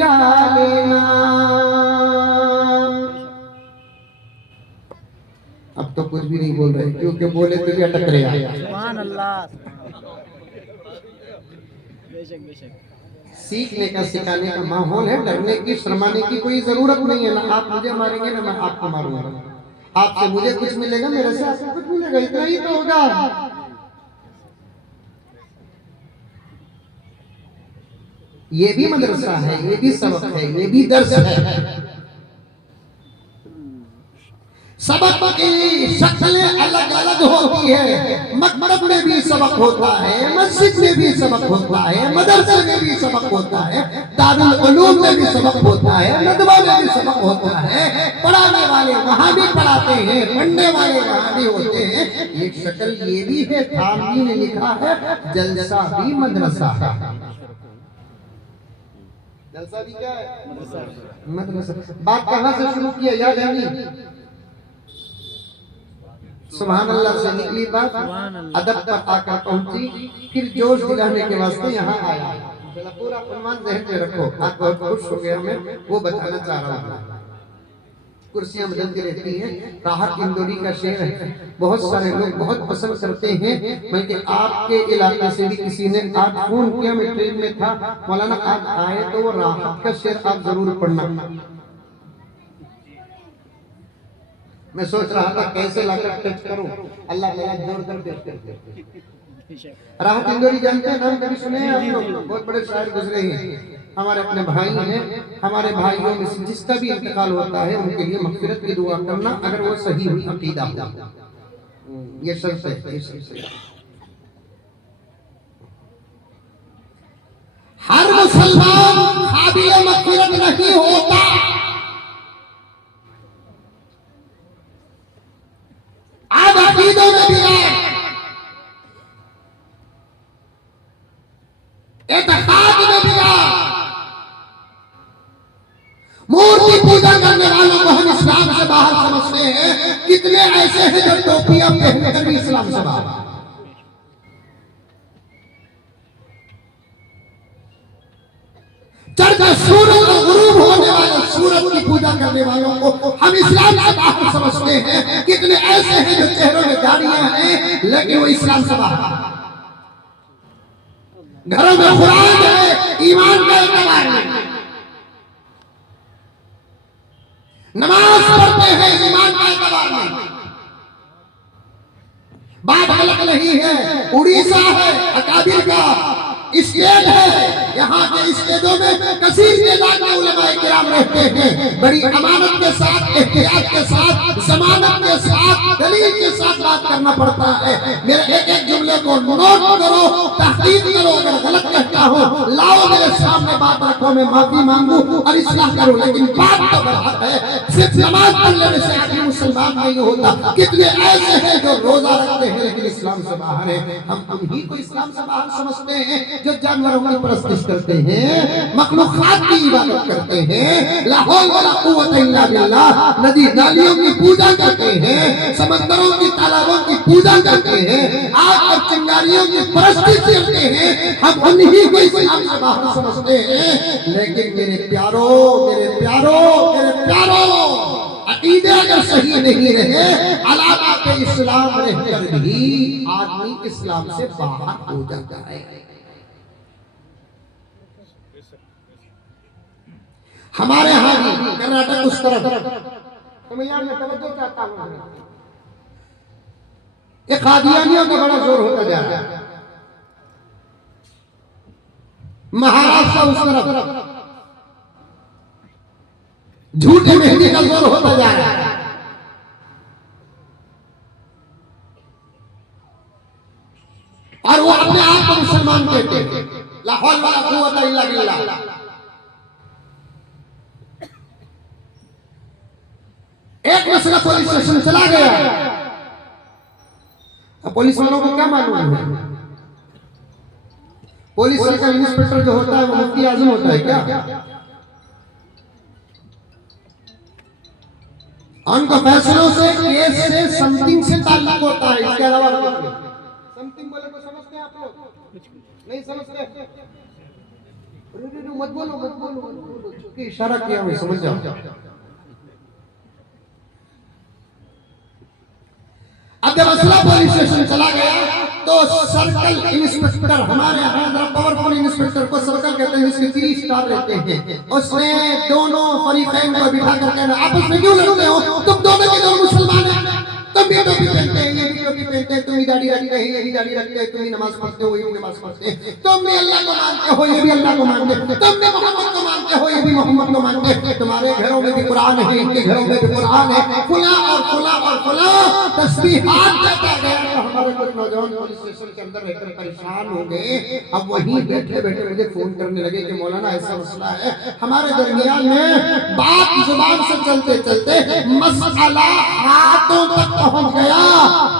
क्या लेना। अब तो कुछ भी नहीं बोल रहे क्योंकि बोले तो भी अटक रहे हैं। सुभान अल्लाह। बेशक बेशक। सीखने का सिखाने का माहौल है, डरने की शर्माने की कोई जरूरत नहीं है। ना आप मुझे मारेंगे ना मैं आपको मारूंगा। आपसे मुझे कुछ मिलेगा, मेरे से आपको कुछ मिलेगा, इतना ही तो होगा। ये भी मदरसा है, ये भी सबक है, ये भी दर्स है। सबक की शक्लें अलग अलग होती है। मकतब में भी सबक होता है, मस्जिद में भी सबक होता है, मदरसे में भी सबक होता है, दारुल उलूम में भी सबक होता है, नदवा में भी सबक होता है। पढ़ाने वाले वहां भी पढ़ाते हैं, पढ़ने वाले वहां भी होते हैं। एक शक्ल ये भी है, थानवी ने लिखा है जलसा भी मदरसा है। जलसा भी क्या है? मदरसा। बात कहां से शुरू किया याद है नहीं? सुभान अल्लाह से निकली बात, अदब पर आकर पहुंची, फिर जोश दिलाने के वास्ते यहाँ आया। चला पूरा फरमान ज़हन में रखो। आज बहुत खुश हो गया मैं, वो बताना चाह रहा हूँ। कुर्सियां बदलती रहती हैं। राहत इंदौरी का शेर है, बहुत सारे लोग बहुत पसंद करते हैं। बल्कि आपके इलाके से भी किसी ने आज फोन किया, मैं ट्रेन में था, मौलाना आज आए तो वो राहत का शेर आप जरूर पढ़ना। मैं सोच रहा था कैसे लाकर टच करूं, अल्लाह मेरा जोर कर दे। राहत इंदौरी जानते हैं, नाम कभी सुने हैं आप लोग? बहुत बड़े शायर गुजरे हैं, हमारे अपने भाई हैं। हमारे भाइयों में से जिसका भी इंतकाल होता है उनके लिए मगफिरत की दुआ करना, अगर वो सही हुई अकीदा हो। ये शर्त है, ये शर्त है। हर मुसलमान काबिल मगफिरत नहीं होता। आज अकीदों में बिगाड़, एतकाद में बिगाड़, मूर्ति पूजा करने वालों को हम इस्लाम से बाहर समझते हैं। कितने ऐसे हैं जो टोपियां पहनकर भी इस्लाम से बाहर। चढ़कर सूरज और गुरूब होने वाले सूरज की पूजा करने वालों को हम इस्लाम से बाहर समझते हैं। कितने ऐसे हैं जो चेहरों में दाढ़ियां हैं लेकिन वो इस्लाम से बाहर। घरों में कुरान है, ईमान का एतबार नहीं। नमाज पढ़ते हैं, ईमान का एतबार नहीं। बात गलत नहीं है, उड़ीसा है अकाबिर का स्टेट है, यहाँ के स्टेटों में कसीर तादाद में उलमाए किराम रहते हैं। बड़ी अमानत के साथ, एहतियात के साथ, जमानत के साथ, दलील के साथ बात करना पड़ता है। मेरे एक एक जुमले को नोट करो, तहकीक करो, अगर गलत कहता हूँ लाओ मेरे सामने बात रखो, मैं माफी मांगू और इस्लाह करूँ। लेकिन बात तो गलत है। सिर्फ नमाज पढ़ लेने से आदमी मुसलमान नहीं होता। कितने ऐसे हैं जो रोजा रखते हैं लेकिन इस्लाम से बाहर है। हम उन्हीं को इस्लाम से बाहर समझते हैं जो जानवरों की परस्तिश करते हैं, मखलूकात की इबादत करते हैं, ला हौल वला कुव्वत इल्ला बिल्लाह, नदी नालियों की पूजा करते हैं, समंदरों की तालाबों की पूजा करते हैं, आग और चिंगारियों की परस्तिश करते हैं। हम उन्हीं को इस्लाम से बाहर समझते हैं। लेकिन मेरे प्यारो, मेरे प्यारो, मेरे प्यारो, अकीदे अगर सही नहीं रहे, अलामात इस्लाम रहकर भी आदमी इस्लाम से बाहर हो जाता है। हमारे यहाँ भी कर्नाटक उस तरफ, तो मैं यहाँ तवज्जो चाहता हूँ, ये कादियानियों का बड़ा जोर होता जा रहा है। महाराष्ट्र उस तरफ झूठे मेहंदी का जोर होता जा रहा है। और वो अपने आप को मुसलमान कहते हैं। ला हौल वला कुव्वत इल्ला बिल्लाह। एक मसला पुलिस स्टेशन चला गया, अब पुलिस वालों को क्या मालूम है? पुलिस का इंस्पेक्टर जो होता है वो मुफ्ती आजम होता है क्या? उनका फैसलों से, केस से, समथिंग से ताल्लुक होता है, इसके अलावा समथिंग बोले तो समझते हैं आप लोग? नहीं समझते? मत बोलो, मत बोलो, मत बोलो, इशारा किया मैं समझ जाओ। अब जब असला पुलिस स्टेशन चला गया तो सर्कल इंस्पेक्टर, हमारे यहाँ जरा पावरफुल इंस्पेक्टर को सर्कल कहते हैं, इसके 3 स्टार रहते हैं। उसने दोनों फरीकैन को बिठा कर कहना, आपस में क्यों लड़ते हो? तुम दोनों के दोनों मुसलमान हैं, तुम भी टोपी पहनते हैं, ये भी टोपी पहनते हैं, तुम भी दाढ़ी रखते हैं, ये भी दाढ़ी रखते हैं, तुम भी नमाज पढ़ते हो, ये भी नमाज पढ़ते हैं, तुम भी अल्लाह को मानते हो, ये भी अल्लाह को मानते हैं, तुम भी मोहम्मद को मानते हो, ये भी मोहम्मद को मानते हैं, तुम्हारे घरों में भी कुरान है, इनके घरों में भी कुरान है, फुला और फुला और फुला तस्बीहात देता गया। तो हमारे कुछ नौजवान पुलिस स्टेशन के अंदर रहकर परेशान हो गए। अब वहीं बैठे बैठे मुझे फोन करने लगे कि मौलाना ऐसा मसला है, हमारे दरमियान में बात जुबान से चलते चलते मसला हाथों तक पहुंच गया।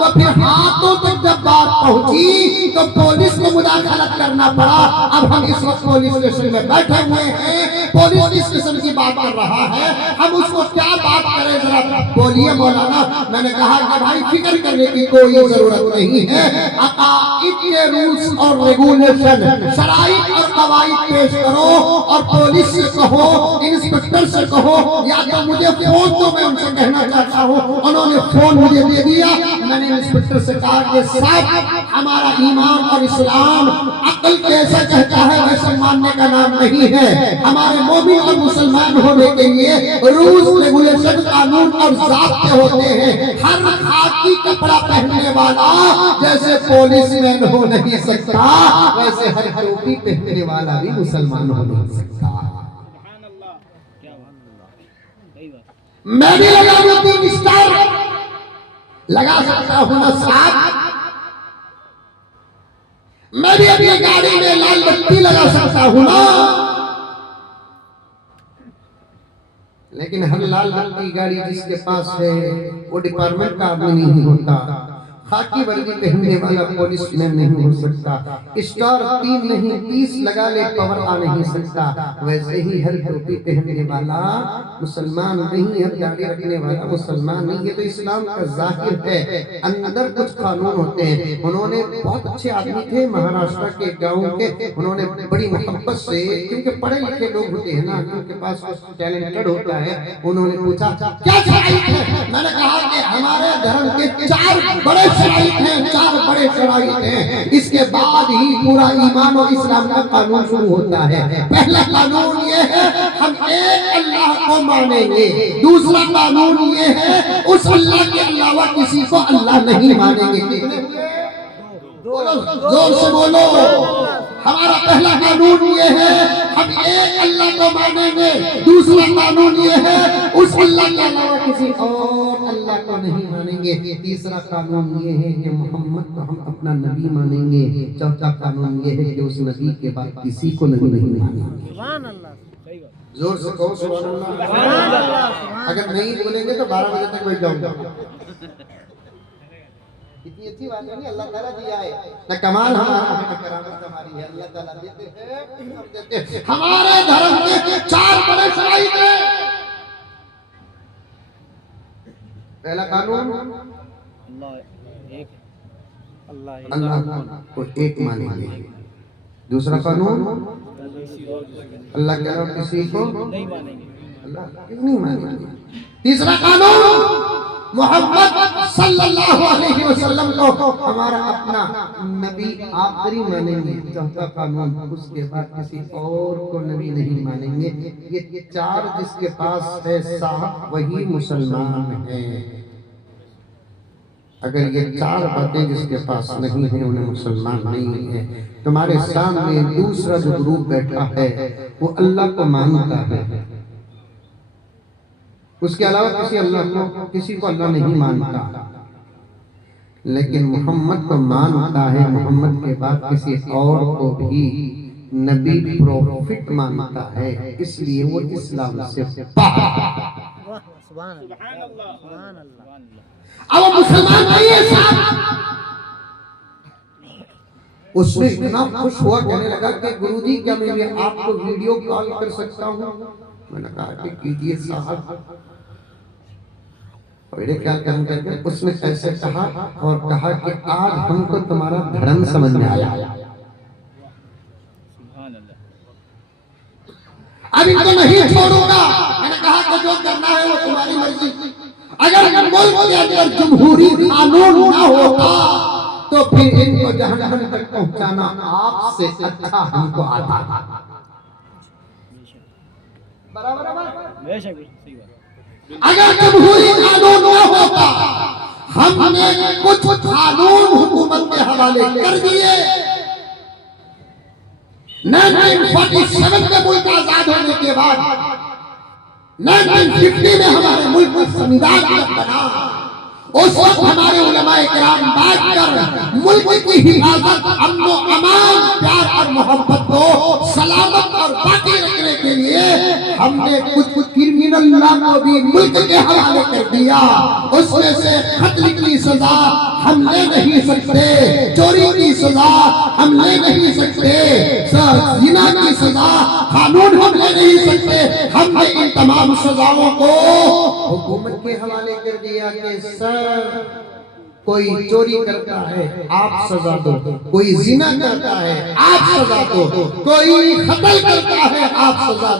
तो फिर हाथों तक जब बात पहुंची तो पुलिस को मुदाखलत करना पड़ा। अब हम इस वक्त पुलिस स्टेशन में बैठे हुए हैं, पुलिस स्टेशन की बात कर रहा है, हम उसको क्या बात करें, जरा बोलिए मौलाना। मैंने कहा कि भाई फिक्र करने की कोई जरूरत नहीं है, अकाईद के रूल्स और रेगुलेशन, शराइत और कवायद पेश करो और पुलिस से कहो, इंस्पेक्टर से कहो, या तो मुझे फोन तो मैं उनसे कहना चाहता हूँ। उन्होंने फोन मुझे दे दिया। मैंने इंस्पेक्टर से कहा कि साहब हमारा ईमान और इस्लाम अक्ल कैसा कहता है वैसे मानने का नाम नहीं है। हमारे मोमिन और मुसलमान होने के लिए रूल्स, रेगुलेशन, कानून और ज़ाब्ते होते हैं। हर खाकी कपड़ा पहनने वाला जैसे पुलिसमैन हो नहीं सकता, वैसे हर टोपी पहनने वाला भी मुसलमान हो नहीं सकता। मैं भी लगा 3 स्टार लगा सकता हूं ना साहब, मैं भी अपनी गाड़ी में लाल बत्ती लगा सकता हूं ना, लेकिन हर लाल बत्ती गाड़ी जिसके पास है वो डिपार्टमेंट का आदमी नहीं होता, खाकी वर्दी पहनने वाला पुलिसमैन नहीं हो सकता। स्टार 3 नहीं 30 लगा ले पावर आ नहीं सकता। वैसे ही हर टोपी पहनने वाला मुसलमान नहीं, हर दाढ़ी रखने वाला मुसलमान नहीं। ये तो इस्लाम का जाहिर है, अंदर कुछ कानून होते हैं। उन्होंने बहुत अच्छे आदमी थे महाराष्ट्र के गाँव के, उन्होंने बड़ी मोहब्बत से, क्योंकि पढ़े लिखे लोग होते हैं ना, उनके पास टैलेंटेड होता है, उन्होंने पूछा क्या शराइत है। मैंने कहा कि हमारे धर्म के 4 बड़े शराइत हैं, 4 बड़े शराइत हैं, इसके बाद ही पूरा ईमान और इस्लाम का कानून शुरू होता है। पहला कानून ये है हम एक अल्लाह को मानेंगे, दूसरा कानून ये है उस अल्लाह के अलावा किसी को अल्लाह नहीं मानेंगे। जोर से बोलो। हमारा पहला कानून ये है हम एक अल्लाह को मानेंगे, दूसरा कानून ये है उस अल्लाह के अलावा किसी और अल्लाह को नहीं मानेंगे, तीसरा कानून ये है कि मोहम्मद को हम अपना नबी मानेंगे, चौथा कानून ये है कि उस नबी के बाद किसी को नबी नहीं मानेंगे। सुभान अल्लाह। जोर से कहो सुभान अल्लाह। अगर नहीं बोलेंगे तो 12 बजे तक बैठ जाऊंगा। इतनी अच्छी बात है, अल्लाह ताला दिया है ना, कमाल हमारा करामत हमारी है, अल्लाह ताला देते हैं, हम देते हैं। हमारे धर्म के 4 बड़े शराइत हैं। पहला कानून अल्लाह को एक मानेंगे, दूसरा कानून अल्लाह के अलावा किसी को नहीं मानेंगे, तीसरा कानून मोहम्मद सल्लल्लाहु अलैहि वसल्लम को हमारा अपना नबी आखिरी मानेंगे, चौथा कानून उसके बाद किसी और को नबी नहीं मानेंगे। ये 4 जिसके पास है साहब वही मुसलमान है। अगर ये 4 बातें जिसके पास नहीं है उन्हें मुसलमान नहीं है। तुम्हारे सामने दूसरा जो ग्रुप बैठा है वो अल्लाह को मानता है, उसके अलावा किसी को अल्लाह नहीं मानता, लेकिन मोहम्मद को मानता है, मोहम्मद के बाद किसी और को भी नबी प्रोफिट मानता है, इसलिए वो इस्लाम से सुभान अल्लाह। अब वो मुसलमान नहीं है साहब। उसमें इतना खुश हुआ, कहने लगा कि गुरुजी क्या मैं आपको वीडियो कॉल कर सकता हूँ? मैंने कहा कि कीजिए साहब। और क्या करके उसने ऐसे कहा और कहा कि आज हमको तुम्हारा धर्म समझ में आया। अब इनको नहीं छोड़ूंगा। मैंने कहा कि जो करना है वो तुम्हारी मर्जी। अगर मुल्क के अंदर जमहूरी कानून ना होता तो फिर इनको जहन्नम तक पहुंचाना आपसे अच्छा हमको आता। बराबर है बात? बेशक सही बात। अगर जमहूरी कानून न होता, हमने कुछ कानून हुकूमत के हवाले कर दिए। 1947 में मुल्क आजाद होने के बाद 1950 में हमारे मुल्क में संविधान बना। उस वक्त हमारे उलमाए किराम बात कर मुल्क की हिफाजत, अमन व अमान, प्यार और मोहब्बत को सलामत और बाकी रखने के लिए हमने कुछ क्रिमिनल लॉ को भी मुल्क के हवाले कर दिया। उसमें से कत्ल की सजा हम ले नहीं सकते, चोरी की सजा हम ले नहीं सकते, जिना की सजा कानून हम ले नहीं सकते। हमने इन तमाम सजाओं को हुकूमत के हवाले कर दिया कि सर कोई चोरी करता है आप सजा दो, कोई जिना करता है आप सजा दो, कोई कत्ल करता है आप सजा दो।